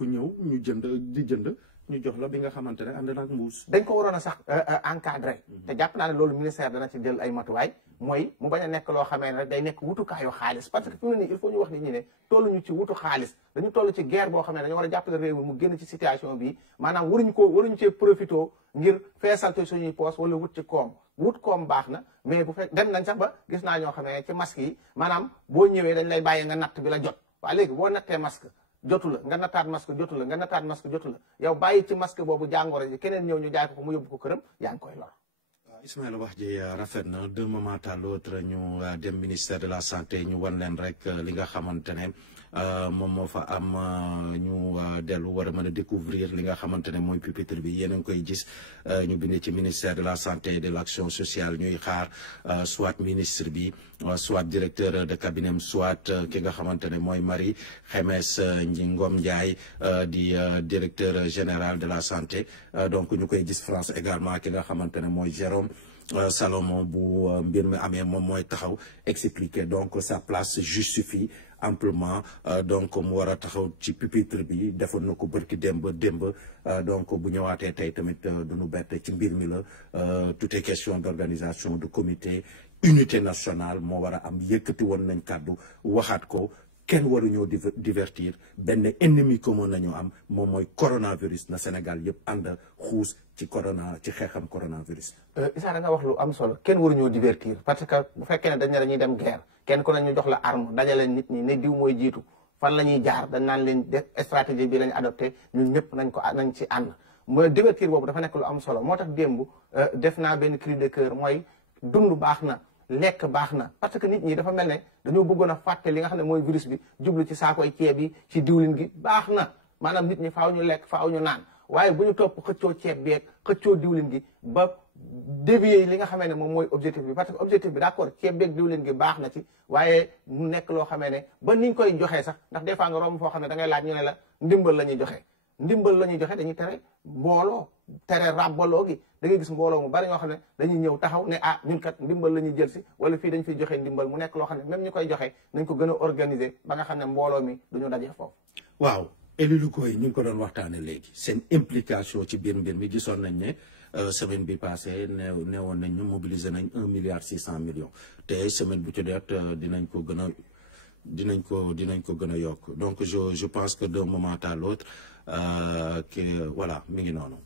ku ñëw ñu jënd di jënd ñu jox la bi nga xamante ne ànd naag mbuus. dañ ko waroon a sax encadré te jàpp naa ne loolu ministère dana ci jël ay matuwaay mooy mu bañ a nekk loo xamee ne rek day nekk wutukaayu xaalis parce que fi mu ne nii il faut ñu wax nit ñi ne tolluñu ci wutu xaalis dañu toll ci guerre boo xam ne dañu war a jàppale réew mi mu génn ci situation bi maanaam waruñu cee profité ngir feesalte suñuy poos wala wut ci koom wut koom baax na mais bu fekk dem nañ sax ba gis naa ñoo xamee ci masque yi maanaam boo ñëwee dañ lay bàyyi nga natt bi la jot waaye léegi boo nattee masque jotu la nga nattaat masque jotu la nga nattaat masque jotu la yow bàyyi ci masque boobu jàngoro ji keneen ñëw ñu jaay ko mu yóbbu ko këram yaa ngi koy lor. Ismaïla wax ji rafet na d'un moment à l'autre ñu dem ministère de la santé ñu wan leen rek li nga xamante ne moom moo fa am ñu dellu war a mën a découvrir li nga xamante ne mooy pupitre bi yéen a ngi koy gis ñu bind ci ministère de la santé et de l'action sociale ñuy xaar soit ministre bi soit directeur de cabinet soit ki nga xamante ne mooy Marie Khemesse Ngom Ndiaye di directeur général de la santé donc ñu koy gis France également ki nga xamante ne mooy Jérôme Salomon bu mbir mi amee moom mooy taxaw expliquer donc sa place justifie amplement donc mu war a taxaw ci pupitre bi defoon na ko bërki démb donc bu ñëwaatee tey tamit du ñu bett ci mbir mi la tout est question d'organisation de comité unité nationale moo war a am yëkkati woon nañ kàddu waxaat ko kenn waruñoo divertir benn ennemi commun nañu am moom mooy coronavirus na Sénégal yëpp ànd xuus ci xeexam coronavirus. Issa da nga wax lu am solo kenn waruñoo divertir parce que bu fekkee ne dañ ne dañuy dem guerre kenn ku ne ñu jox la arme dajale nit ñi ne diw mooy jiitu fan la ñuy jaar dañ naan leen stratégie bi lañ adopté ñun ñëpp nañ ci ànd mooy divertir boobu dafa nekk lu am solo moo tax démb def naa benn cri de cœur mooy dund baax na. lekk baax na parce que nit ñi dafa mel ne dañoo bëggoon a fàtte li nga xam ne mooy virus bi jublu ci saakoy ceeb yi ci diwlin gi baax na maanaam nit ñi faaw ñu lekk faaw ñu naan waaye bu ñu topp xëccoo ceeb bi ak xëccoo diwlin gi ba dévier li nga xamee ne moom mooy objectif bi parce que objectif bi d'accord ceeb bi ak diwlin gi baax na ci waaye mu nekk loo xamee ne ba niñ koy joxee sax ndax des fois nga romb foo xam ne da ngay laaj ñu ne la ndimbal la ñuy joxe ndimbal la ñuy joxe dañuy tere mbooloo tere ràbbaloo gi da ngay gis mbooloo mu bari ñoo xam ne dañuy ñëw taxaw ne ñun kat ndimbal la ñuy jël si wala fii dañ fiy joxe ndimbal mu nekk loo xam ne même ñu koy joxe nañ ko gën a organiser ba nga xam ne mbooloo mi duñu daje foofu. waaw élus locaux yi ñu ngi ko doon waxtaane léegi seen implication ci biir mbir mi gisoon nañ ne semaine bi passé neewoon nañ ñu mobiliser nañ 1,6 milliard te semaine bu ci deet dinañ ko gën a yokk donc je pense que d'un moment à l'autre que voilà mi ngi noonu.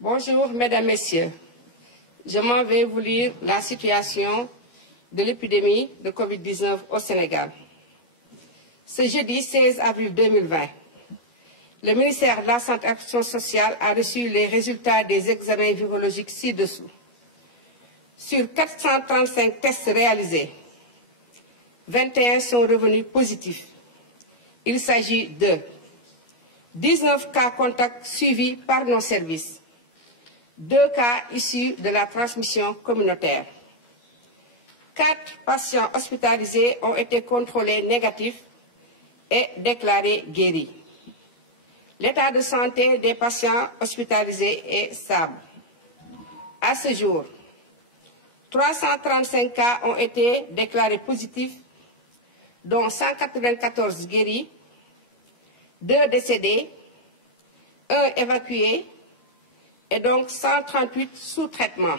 Bonjour, mesdames, messieurs. Je m'en vais vous lire la situation de l'épidémie de Covid-19 au Sénégal. Ce jeudi 16 avril 2020, le ministère de la Santé et de l'Action sociale a reçu les résultats des examens virologiques ci-dessous. Sur 435 tests réalisés, 21 sont revenus positifs. Il s'agit de 19 cas contacts suivis par nos services, 2 cas issus de la transmission communautaire. 4 patients hospitalisés ont été contrôlés négatifs et déclarés guéris. L'état de santé des patients hospitalisés est stable. À ce jour, 335 cas ont été déclarés positifs, dont 194 guéris, 2 décédés, 1 évacué et donc 138 sous traitement.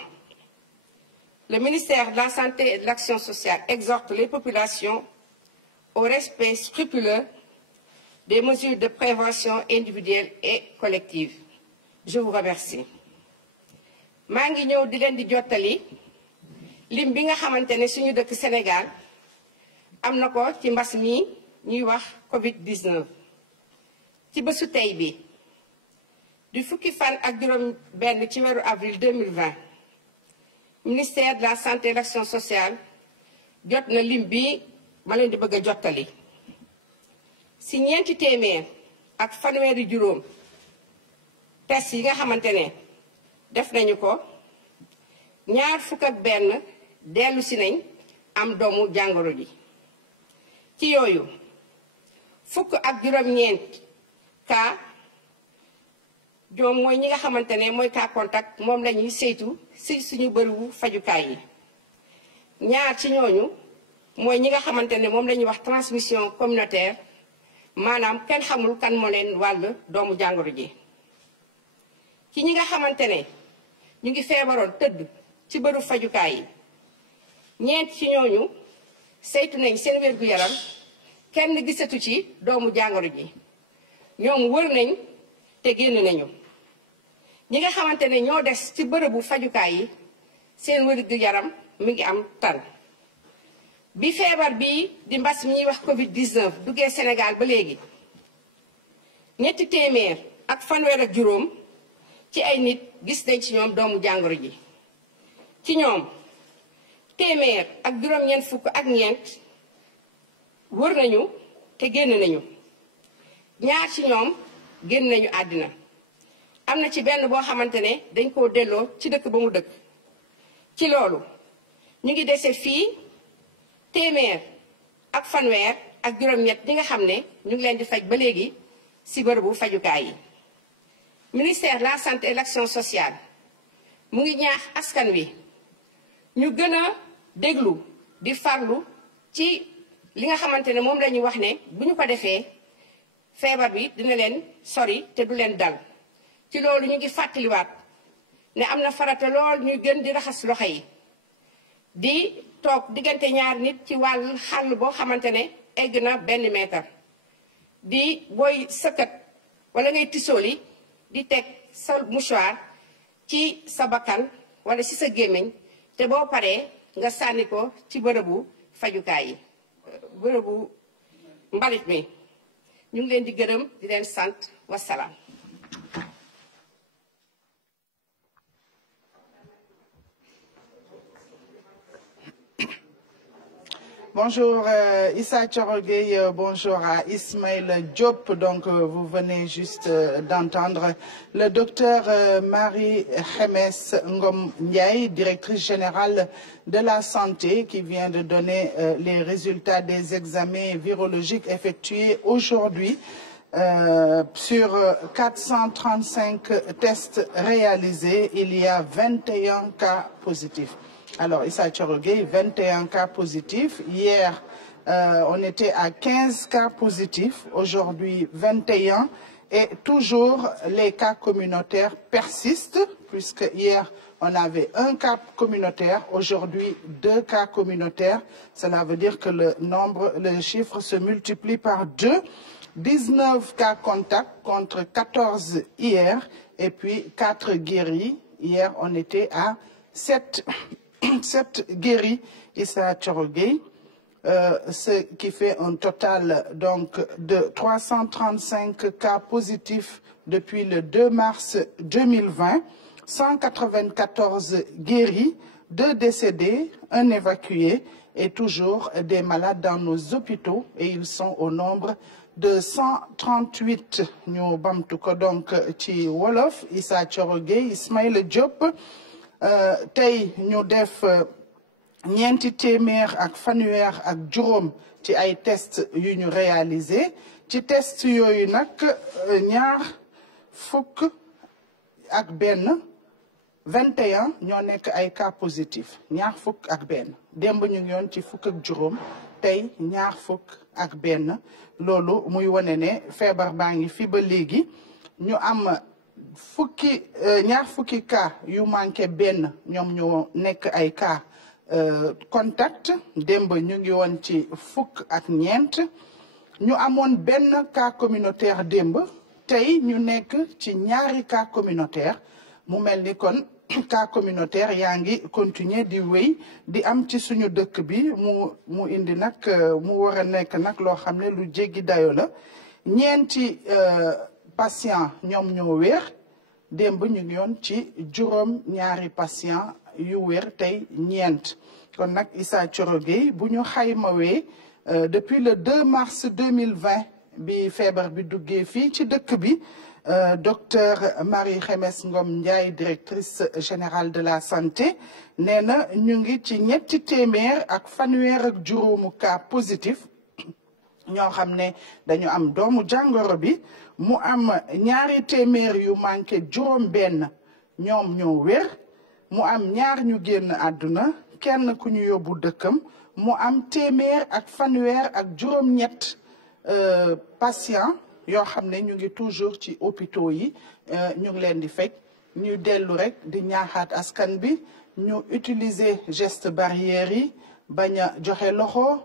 Le ministère de la Santé et de l'Action sociale exhorte les populations au respect scrupuleux des mesures de prévention individuelle et collective. Je vous remercie. maa ngi ñëw di leen di jottali lim bi nga xamante ne suñu dëkk Sénégal am na ko ci mbas mi ñuy wax Covid-19 ci bésu tey bi du fukki fan ak juróom benn ci weeru avril 2020 ministère de la santé et de l'action sociale jot na lim bi ma leen di bëgg a jottali si ñeenti téeméer ak fanweeri juróom test yi nga xamante ne def nañu ko ñaar fukk ak benn dellu si nañ am doomu jàngoro ji ci yooyu fukk ak juróom-ñeent cas ñoom mooy ñi nga xamante ne mooy cas contact moom la ñuy saytu si suñu bërëbu fajukaay yi ñaar ci ñooñu mooy ñi nga xamante ne moom la ñuy wax transmission communautaire maanaam kenn xamul kan moo leen wàll doomu jàngoro ji. ci ñi nga xamante ne ñu ngi feebaroon tëdd ci bërëb fajukaay yi ñeent ci ñooñu saytu nañ seen wér-gu-yaram kenn gisatu ci doomu jàngoro ji ñoom wër nañ te génn nañu. ñi nga xamante ne ñoo des ci bërëbu fajukaay yi seen wér-gu-yaram mi ngi am tan. bi feebar bii di mbas mi ñuy wax Covid-19 duggee Sénégal ba léegi 350 ci ay nit gis nañ ci ñoom doomu jàngoro ji. ci ñoom 1juróom-ñeent wër nañu te génn nañu. ñaar ci ñoom génn nañu àddina. am na ci benn boo xamante ne dañ koo delloo ci dëkk ba mu dëkk. ci loolu ñu ngi dese fii 1fanweer ak juróom-ñett ñi nga xam ne ñu ngi leen di faj ba léegi ci bërëbu fajukaay yi. ministère de la santé et de l'action sociale mu ngi ñaax askan wi ñu gën a déglu di farlu ci li nga xamante ne moom la ñuy wax ne bu ñu ko defee feebar bi dina leen sori te du leen dal. ci loolu ñu ngi fàttaliwaat ne am na farata lool ñuy gën di raxas loxo yi di toog diggante ñaar nit ci wàll xàll boo xamante ne egg na 1 mètre di booy sëkkat wala ngay tisooli di teg sa mouchoir ci sa bakkan wala ci sa gémmiñ te boo paree nga sànni ko ci bërëbu fajukaay yi bërëbu mbalit mi ñu ngi leen di gërëm di leen sant wasalaam. Bonjour Issa Thioro Gueye, bonjour à Ismaël Diop. Donc vous venez juste d'entendre le docteur Marie Khemesse Ngom Ndiaye, directrice générale de la santé, qui vient de donner les résultats des examens virologiques effectués aujourd'hui. Sur 435 tests réalisés, il y a 21 cas positifs. Alors, Issa Thioro Gueye, 21 cas positifs. Hier, on était à 15 cas positifs. Aujourd'hui, 21. Et toujours, les cas communautaires persistent, puisque hier, on avait 1 cas communautaire. Aujourd'hui, 2 cas communautaires. Cela veut dire que le chiffre se multiplie par 2. 19 cas contacts contre 14 hier. Et puis, 4 guéris. Hier, on était à 7 guéris, Issa Thioro Gueye, ce qui fait un total donc de 335 cas positifs depuis le 2 mars 2020, 194 guéris, 2 décédés, 1 évacué et toujours des malades dans nos hôpitaux et ils sont au nombre de 138. Ñu bamtu ko donc ci wolof Issa Thioro Gueye, Ismaïla Diop. Tey ñu def 450 ci ay test yu ñu réalisé ci test yooyu nag 21 ñoo nekk ay cas positif 21 démb ñu ngi yoon ci 5 tey 21 loolu muy wane ne feebar baa ngi fi ba léegi ñu am fukki cas yu manqué benn ñoom ñoo nekk ay cas contact démb ñu ngi woon ci 14 ñu amoon benn cas communautaire démb tey ñu nekk ci 2 cas communautaire mu mel ni kon cas communautaire yaa ngi continuer di wéy di am ci suñu dëkk bi mu indi nag mu war a nekk nag loo xam ne lu jéggi dayo la ñeenti patient ñoom ñoo wér démb ñu ngi yoon ci 2 patient yu wér tey ñeent kon nag Issa Thioro Gueye bu ñu xaymawee depuis le 2 mars 2020 bi feebar bi duggee fii ci dëkk bi docteur Marie Khemesse Ngom Ndiaye, directrice générale de la santé nee na ñu ngi ci 350 cas positif ñoo xam ne dañu am doomu jàngoro bi mu am 200 yu manqué benn ñoom ñoo wér mu am 2 ñu génn àdduna kenn ku ñu yóbbu dëkkam mu am téeméer ak fanweer ak juróom-ñett patient yoo xam ne ñu ngi toujours ci hôpitaux yi ñu ngi leen di fekk ñu dellu rek di ñaaxaat askan bi ñu utiliser geste barrière yi bañ a joxe loxo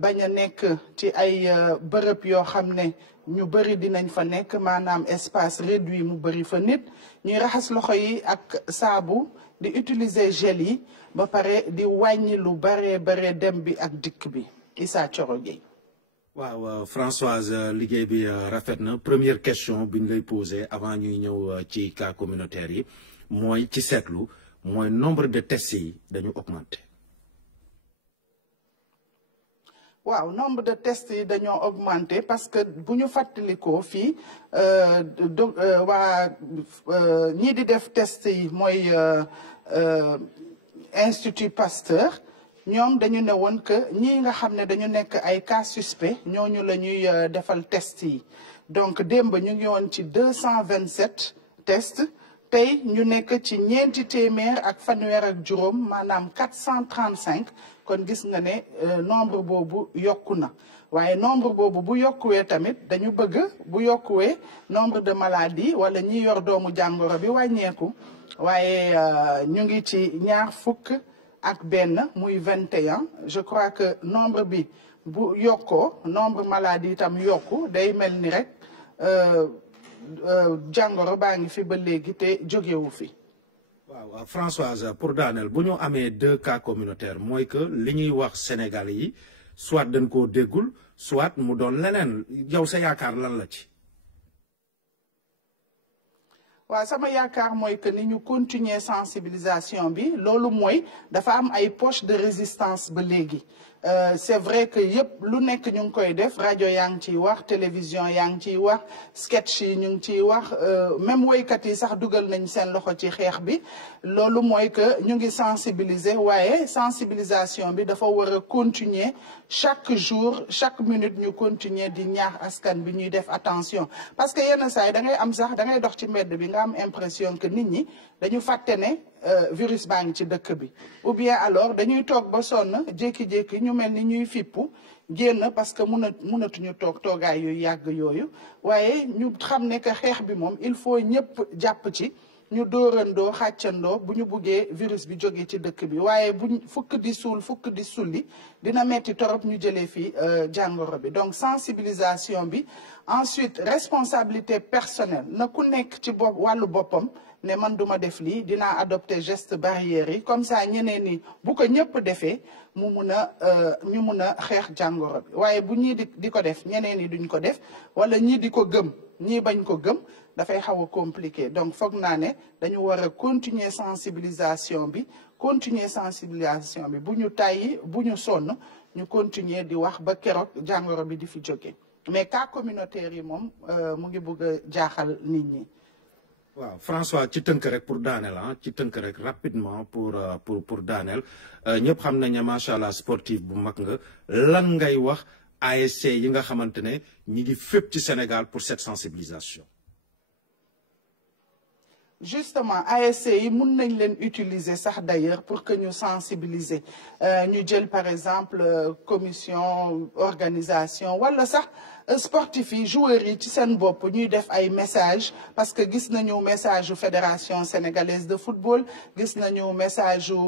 bañ a nekk ci ay bërëb yoo xam ne ñu bëri dinañ fa nekk maanaam espace réduit mu bëri fa nit ñuy raxas loxo yi ak saabu di utiliser gel yi ba pare di wàññi lu bare dem bi ak dikk bi Issa Thioro Gueye. waaw Françoise liggéey bi rafet na première question bi ñu lay posé avant ñuy ñëw ci cas communautaire yi mooy ci seetlu mooy nombre de tests yi dañu augmenté. waaw nombre de tests yi dañoo augmenté parce que bu ñu fàttalikoo fii waa ñii di def test yi mooy Institut Pasteur ñoom dañu ne woon que ñii nga xam ne dañu nekk ay cas suspect ñooñu la ñuy defal test yi donc démb ñu ngi woon ci 227 tests tey ñu nekk ci ñeenti téeméer ak fanweer ak juróom maanaam 435 kon gis nga ne nombre boobu yokku na waaye nombre boobu bu yokkuwee tamit dañu bëgg bu yokkuwee nombre de maladies wala ñi yor doomu jàngoro bi wàññeeku waaye ñu ngi ci ñaar fukk ak benn muy 21 je crois que nombre bi bu yokkoo nombre maladie itam yokku day mel ni rek jàngoro baa ngi fi ba léegi te jógewu fi. waaw Françoise pour daaneel bu ñu amee 2 cas communautaires mooy que li ñuy wax Sénégal yi soit dañ koo déggul soit mu doon leneen yow sa yaakaar lan la ci. waaw sama yaakaar mooy que ni ñu continuer sensibilisation bi loolu mooy dafa am ay poches de résistance ba léegi c'est vrai que yëpp lu nekk ñu ngi koy def rajo yaa ngi ciy wax télévision yaa ngi ciy wax sketch yi ñu ngi ciy wax même woykat yi sax dugal nañ seen loxo ci xeex bi loolu mooy que ñu ngi sensibiliser waaye sensibilisation bi dafa war a continuer chaque jour chaque minute ñu continuer di ñaax askan bi ñuy def attention parce que yenn saa yi da ngay am sax da ngay dox ci mbedd bi nga am impression que nit ñi dañu fàtte ne virus baa ngi ci dëkk bi ou bien alors dañuy toog ba sonn jékki-jékki ñu mel ni ñuy fippu génn parce que mënatuñu toog toogaay yu yàgg yooyu waaye ñu xam ne que xeex bi moom il faut ñëpp jàpp ci ñu dóorandoo xàccandoo bu ñu buggee virus bi jógee ci dëkk bi waaye bu fukk di suul fukk di sulli dina metti torop ñu jëlee fi jàngoro bi donc sensibilisation bi ensuite responsabilité personnelle na ku nekk ci wàllu boppam ne man duma def lii dinaa adopter geste barrière yi comme ça ñeneen ni bu ko ñëpp defee mu mun a ñu mun a xeex jàngoro bi waaye bu ñii di ko def ñeneen ñi duñ ko def wala ñii di ko gëm ñii bañ ko gëm dafay xaw a compliqué donc foog naa ne dañu war a continuer sensibilisation bi bu ñu tàyyi bu ñu sonn ñu continuer di wax ba keroog jàngoro bi di fi jóge mais cas communautaire yi moom mu ngi bëgg a jaaxal nit ñi. waaw François ci tënk rek pour daaneel ci tënk rek rapidement pour daaneel ñëpp xam nañ ne macha allah sportif bu mag nga lan ngay wax ASC yi nga xamante ne ñi ngi fépp ci Sénégal pour cette sensibilisation. justement ASC yi mun nañ leen utiliser sax d'ailleurs pour que ñu sensibiliser ñu jël par exemple commission organisation wala sax sportif yi joueurs yi ci seen bopp ñuy def ay message parce que gis nañu message yu fédération sénégalaise de football gis nañu message yu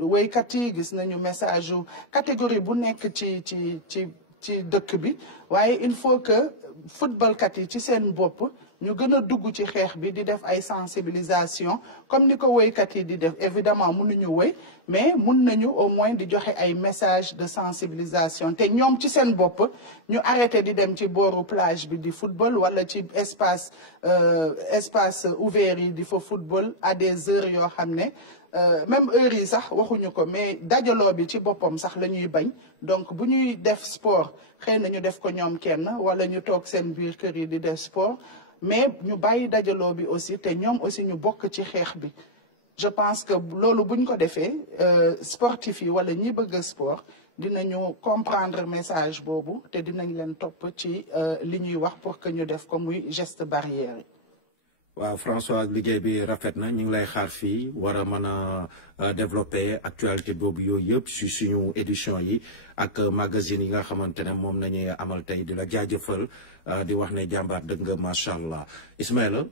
wéykat yi gis nañu message yu catégorie bu nekk ci dëkk bi waaye il faut que footballkat yi ci seen bopp ñu gën a dugg ci xeex bi di def ay sensibilisation comme ni ko woykat yi di def évidemment mënuñu woy mais mun nañu au moins di joxe ay message de sensibilisation te ñoom ci seen bopp ñu arrêté di dem ci booru plage bi di football wala ci espace ouvert yi di fa football à des heures yoo xam ne même heure yi sax waxuñu ko mais dajaloo bi ci boppam sax la ñuy bañ donc bu ñuy def sport xëy na ñu def ko ñoom kenn wala ñu toog seen biir kër yi di def sport mais ñu bàyyi dajaloo bi aussi te ñoom aussi ñu bokk ci xeex bi je pense que loolu buñ ko defee sportif yi wala ñi bëgg sport dinañu comprendre message boobu te dinañ leen topp ci li ñuy wax pour que ñu def ko muy geste barrière yi. waaw François liggéey bi rafet na ñu ngi lay xaar fii war a mën a développer actualité boobu yooyu yëpp si suñu édition yi ak magazine yi nga xamante ne moom nañuy amal tey di la jaajëfal di wax ne jàmbaar dëgg nga macha allah. Ismaïla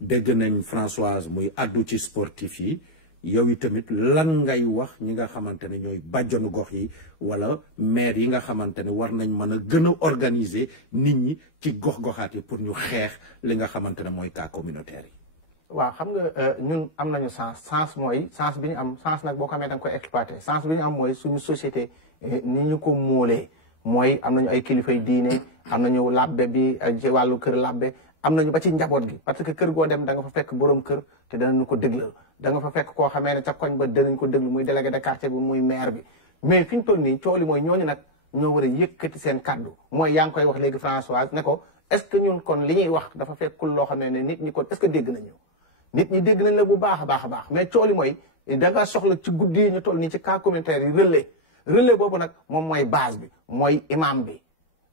dégg nañ Françoise muy addu ci sportif yi yow yi tamit lan ngay wax ñi nga xamante ne ñooy bàjjanu gox yi wala maire yi nga xamante ne war nañ mën a gën a organiser nit ñi ci gox-goxaat yi pour ñu xeex li nga xamante ne mooy cas communautaire yi. waaw xam nga ñun am nañu sens mooy sens bi ñu am sens nag boo ko amee da nga koy exploité sens bi ñu am mooy suñu société ni ñu ko móolee mooy am nañu ay kilifay diine am nañu labbe bi ci wàllu kër labbe am nañu ba ci njaboot gi parce que kër goo dem da nga fa fekk borom kër te danañu ko déglal da nga fa fekk koo xamee ne ca koñ ba danañ ko déglu muy délégué de quartier bi muy maire bi mais fi ñu toll nii coow li mooy ñooñu nag ñoo war a yëkkati seen kaddu mooy yaa ngi koy wax léegi Françoise ne ko est-ce que ñun kon li ñuy wax dafa fekkul loo xam ne nit ñi kon est-ce que dégg nañu nit ñi dégg nañ la bu baax a baax a baax mais coow li mooy da nga soxla ci guddi yi ñu toll nii ci cas communautaire yi relais boobu nag moom mooy base bi mooy imam bi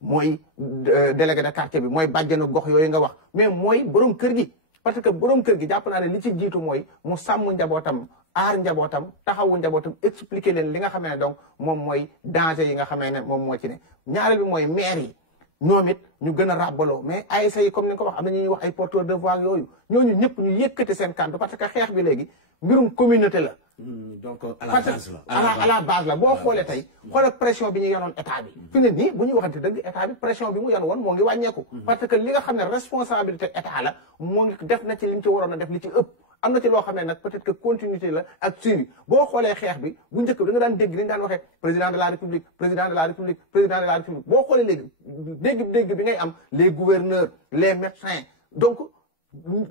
mooy délégué de quartier bi mooy bàjjenu gox yooyu nga wax mais mooy borom kër gi parce que borom kër gi jàpp naa ne li ci jiitu mooy mu sàmm njabootam aar njabootam taxawu njabootam expliquer leen li nga xamee ne donc moom mooy danger yi nga xamee ne moom moo ci ne ñaareel bi mooy maire yi ñoom it ñu gën a ràbbaloo mais ASC yi comme ni nga ko wax am na ñuy wax ay porteurs de voix yooyu ñooñu ñëpp ñu yëkkati seen kàddu parce que xeex bi léegi mbirum communauté la. donc à la base la à la base la boo xoolee tey xoolal pression bi ñu yanoon état bi fi ne nii bu ñu waxante dëgg état bi pression bi mu yan woon moo ngi wàññeeku parce que li nga xam ne responsabilité état la moo ngi def na ci li mu ci waroon a def li ci ëpp am na ci loo xam ne nag peut-être que continuité la ak suivi boo xoolee xeex bi bu njëkk bi da nga daan dégg li ñu daan waxee président de la république président de la république président de la république boo xoolee léegi dégg bi ngay am les gouverneurs les médecins donc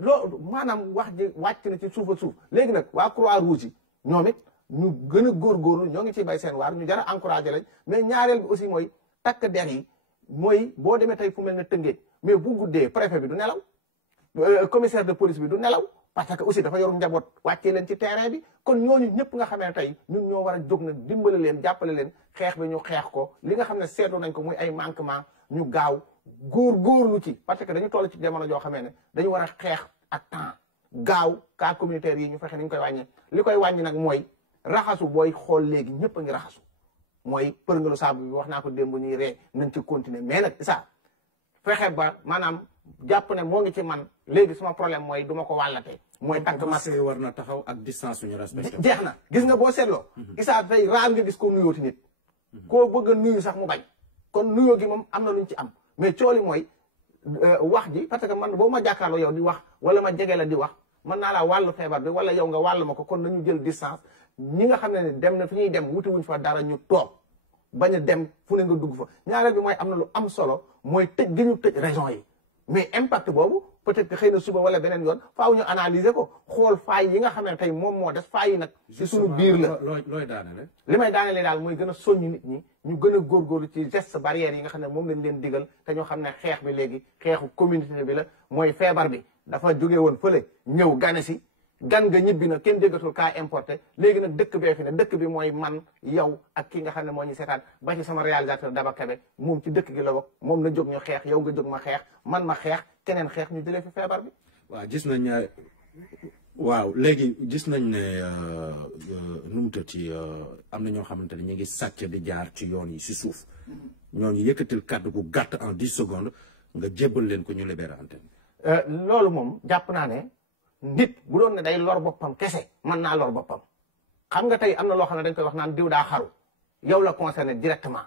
loolu maanaam wax ji wàcc na ci suuf a suuf léegi nag waa Croix-Rouge yi ñoom it ñu gën a góorgóorlu ñoo ngi ciy bay seen waar ñu jar a encouragé lañ mais ñaareel bi aussi mooy takk der yi mooy boo demee tey fu mel ne Tëngéej mais bu guddee préfet bi du nelaw commissaire de police bi du nelaw parce que aussi dafa yor njaboot wàccee leen ci terrain bi kon ñooñu ñëpp nga xamee ne tey ñun ñoo war a jóg nag dimbale leen jàppale leen xeex bi ñu xeex ko li nga xam ne seetlu nañ ko muy ay manquement ñu gaaw góorgóorlu ci parce que dañu toll ci jamono joo xamee ne dañu war a xeex ak temps gaaw cas communautaire yi ñu fexe ni ñu koy wàññi li koy wàññi nag mooy raxasu booy xool léegi ñëpp a ngi raxasu mooy përngalu saabu bi wax naa ko démb ñuy ree nañ ci continuer mais nag isa fexe ba maanaam jàpp ne moo ngi ci man léegi sama problème mooy du ma ko wàllatee mooy takk masque war na taxaw ak distance suñu respecté jeex na gis nga boo seetloo isa tey raar nga gis ko nuyooti nit koo bëgg a nuyu sax mu bañ kon nuyoo gi moom am na luñ ci am mais cooli mooy wax ji parce que man boo ma jàkkaarloo yow di wax wala ma jege la di wax mën naa laa wàllu feebar bi wala yow nga wàll ma ko kon nañu jël distance ñi nga xam ne dem na fi ñuy dem wuti wuñ fa dara ñu toog bañ a dem fu ne nga dugg fa ñaareel bi mooy am na lu am solo mooy tëj gi ñu tëj région yi mais impact boobu peut-être que xëy na suba wala beneen yoon faaw ñu analyser ko xool faay yi nga xam ne tey moom moo des faay yi nag ci suñu biir la looy daanele li may daanele daal mooy gën a soññu nit ñi ñu gën a góorgóorlu ci geste barrière yi nga xam ne moom lañ leen digal te ñoo xam ne xeex bi léegi xeexu communauté bi la mooy feebar bi dafa jóge woon fële ñëw gane si gan nga ñibbi na kenn déggatul cas importé léegi nag dëkk bee fi ne dëkk bi mooy man yow ak ki nga xam ne moo ñu seetaan ba ci sama réalisateur Daba Kebe moom ci dëkk gi la wax moom na jóg ñu xeex yow nga jóg ma xeex man ma xeex keneen xeex ñu jëlee fi feebar bi. waaw gis nañ waaw léegi gis nañ ne nu mu tëdd am na ñoo xamante ne ñu ngi sàcc di jaar ci yoon yi si suuf ñooñu yëkkatil kàddu gu gàtt en 10 secondes nga jébbal leen ko ñu libéré antenne. loolu moom jàpp naa ne. nit bu doon ne day lor boppam kese mën naa lor boppam xam nga tey am na loo xam ne dañ koy wax naan diw daa xaru yow la concerné directement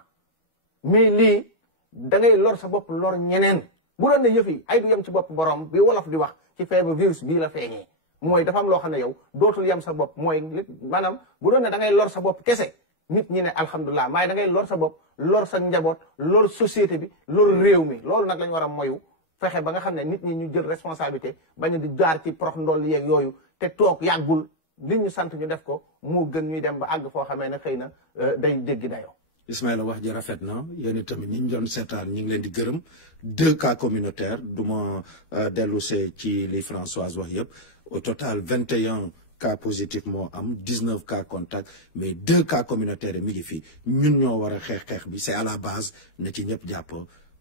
mais lii da ngay lor sa bopp lor ñeneen bu doon ne yëf yi ay du yem ci bopp borom bi wolof di wax ci feebar virus bii la feeñee mooy dafa am loo xam ne yow dootul yem sa bopp mooy maanaam bu doon ne da ngay lor sa bopp kese nit ñi ne alhamdulilah maaye da ngay lor sa bopp lor sa njaboot lor société bi lor réew mi loolu nag lañ war a moyu fexe ba nga xam ne nit ñi ñu jël responsabilité bañ di jaar ci prox ndoll yeeg yooyu te toog yàggul li ñu sant ñu def ko moo gën ñuy dem ba àgg foo xamee ne xëy na day jéggi dayoo. Ismaïla wax ji rafet na yéen itamit ñi ñu doon seetaan ñi ngi leen di gërëm 2 cas communautaires du ma dellu see ci li Françoise wax yëpp au total 21 cas positifs moo am 19 cas contact mais 2 cas communautaires yi mi ngi fi ñun ñoo war a xeex bi c'est à la base na ci ñëpp jàpp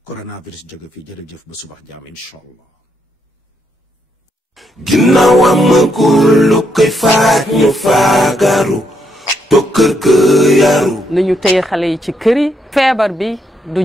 coronavirus jóge fii jërëjëf ba subax jaam incha allah. ginnaaw amagul lu koy faat ñu faagaru to kër ga yaru nañu téye xale yi ci kër yi feebar bi du